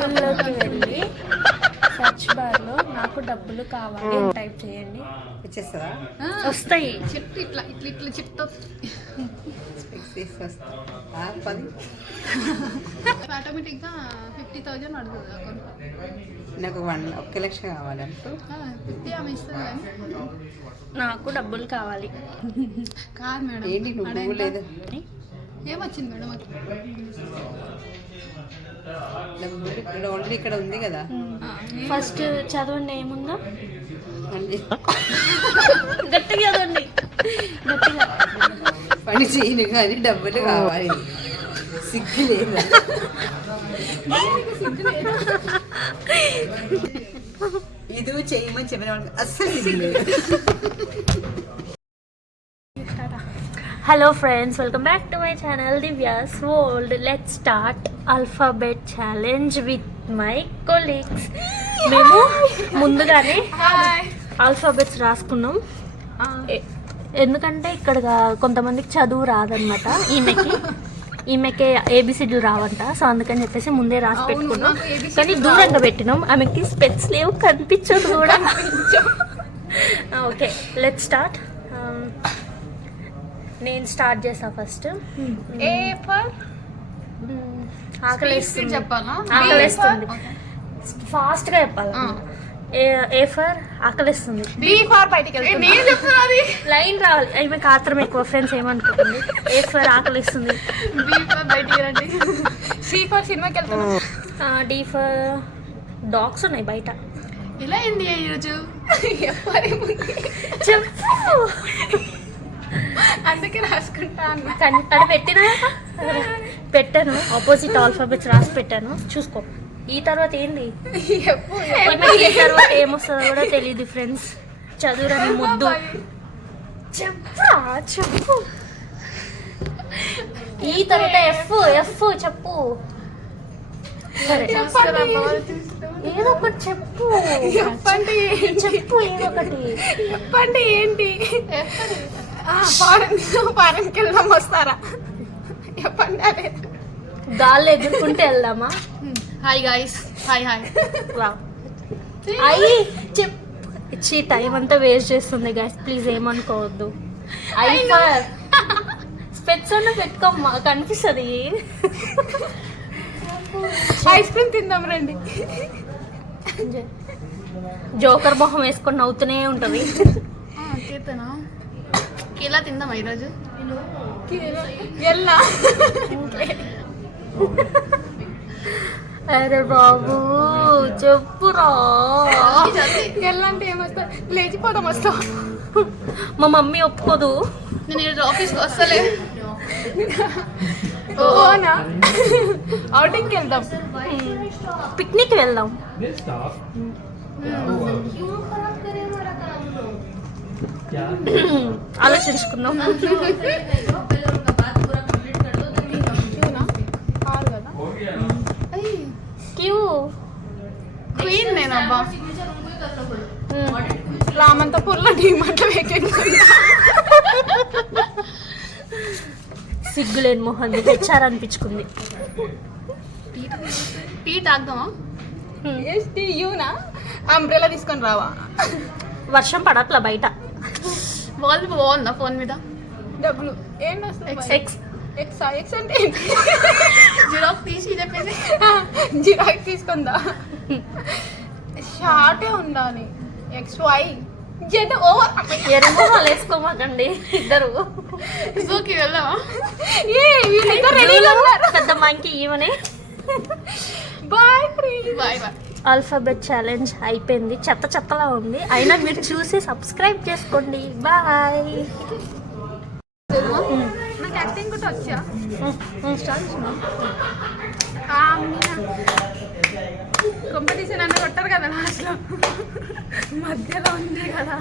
గూగుల్లోకి వెళ్ళి సర్చ్ బార్లో నాకు డబ్బులు కావాలి అని టైప్ చేయండి, వచ్చేస్తుందా? వస్తాయి. చెప్తూ ఇట్లా ఇట్లా ఇట్లా చెప్తా ఆటోమేటిక్గా 50,000 అడుగుతుంది అకౌంట్. నాకు 1 లక్ష కావాలంటూ 50 ఆమె ఇస్తుంది కానీ నాకు డబ్బులు కావాలి. కాదు మేడం. ఏంటి నువ్వు లేదు ఏమొచ్చింది మేడం? డబ్బులు ఇక్కడ ఆల్రెడీ ఇక్కడ ఉంది కదా. ఫస్ట్ చదవండి ఏముందో, అంటే గట్టిగా చదవండి, గట్టిగా. పని చేయను కానీ డబ్బులు కావాలి. సిగ్గు లేదా? ఇది చేయమని చెప్పిన వాళ్ళకి అస్సలు సిగ్గు లేదు. Hello friends, welcome back to my channel Divya's world. Let's start alphabet challenge with my colleagues. మేము ముందుగానే ఆల్ఫాబెట్స్ రాసుకున్నాం, ఎందుకంటే ఇక్కడ కొంతమందికి చదువు రాదనమాట. ఈమెకి ఏబిసిడ్లు రావంట, సో అందుకని చెప్పేసి ముందే రాసి పెట్టుకున్నాం. కానీ దూరంగా పెట్టినాం, ఆమెకి స్పెట్స్ లేవు, కనిపించదు కూడా. Okay, let's start. నేను స్టార్ట్ చేస్తా ఫస్ట్. ఏ ఫర్ ఆకలిస్తుంది, చెప్పాలా? ఆకలిస్తుంది, ఫాస్ట్గా చెప్పాలి. ఏ ఫర్ ఆకలిస్తుంది. బి ఫర్ బయటికి వెళ్తుంది. లైన్ రావాలి, ఆమెకు ఆత్రం ఎక్కువ. ఫ్రెండ్స్ ఏమనుకుంటుంది? ఏ ఫర్ ఆకలిస్తుంది. బి ఫర్ బయటికి రండి. సి ఫర్ సినిమాకి వెళ్తాను. డి ఫర్ డాగ్స్ ఉన్నాయి బయట. ఇలా ఏంది ఈరోజు? చెప్పు, అందుకే రాసుకుంటా అన్న. అది పెట్టాను, ఆపోజిట్ ఆల్ఫాబెట్స్ రాసి పెట్టాను, చూసుకో. ఈ తర్వాత ఏంది, ఈ తర్వాత ఏమొస్తుందో కూడా తెలియదు ఫ్రెండ్స్. చదువురని ముద్దు. చెప్పు. ఈ తర్వాత ఎఫ్ చెప్పు. సరే, ఏదో ఒకటి చెప్పు. చెప్పండి ఏదో ఒకటి చెప్పండి. ఏంటి? ఫారెన్కి వెళ్దాం, వస్తారా? చెప్పండి. అదే గాల్లో ఎదుర్కొంటే వెళ్దామా? Hi guys. హాయ్. అయ్యి ఇచ్చి టైం అంతా వేస్ట్ చేస్తుంది గాయస్, ప్లీజ్ ఏమనుకోవద్దు. ఫర్ స్పెట్స్ అన్న పెట్టుకోమ్మా, కనిపిస్తుంది. ఐస్ క్రీమ్ తిందాం రండి. జోకర్ మొహం వేసుకొని నవ్వుతూనే ఉంటుంది. కీర్తన కీలా తిందామా ఈరోజు? ఎల్లా? అరే బాబు చెప్పురా. ఎల్లా అంటే ఏమొస్తా? లేచిపోతాం, వస్తాం. మా మమ్మీ ఒప్పుకోదు. నేను ఈరోజు ఆఫీస్కి వస్తలే. ఓనా? అవుటింగ్కి వెళ్దాం, పిక్నిక్ వెళ్దాం. ఆలోచించుకుందాం. క్వీన్ నేనబ్బా. రామంతపూర్లో డీమంట వేకెంట్. సిగ్గులేని మొహం హెచ్ఆర్ అనిపించుకుంది. టీ తాగుదామా? యూనా అంబ్రెలా తీసుకొని రావా? వర్షం పడట్లా బయట. వాళ్ళు బాగుందా ఫోన్ మీద? డబ్బులు ఎక్స్ అంటే జిరాక్స్ తీసి చెప్పేసి జిరాక్స్ తీసుకుందా? షార్టే ఉండాలి. XY Z over. ఎరుమోహాలు వేసుకోమాకండి ఇద్దరు. జూకి వెళ్దామా? పెద్ద మంకి ఈవనే. బాయ్. ఆల్ఫాబెట్ ఛాలెంజ్ అయిపోయింది, చెత్తలా ఉంది. అయినా మీరు చూసి సబ్స్క్రైబ్ చేసుకోండి. బాయ్. నాకు యాక్టింగ్ కూడా వచ్చా. కాంపిటీషన్ అన్న కొట్టారు కదా లాస్ట్లో, మధ్యలో ఉంది కదా.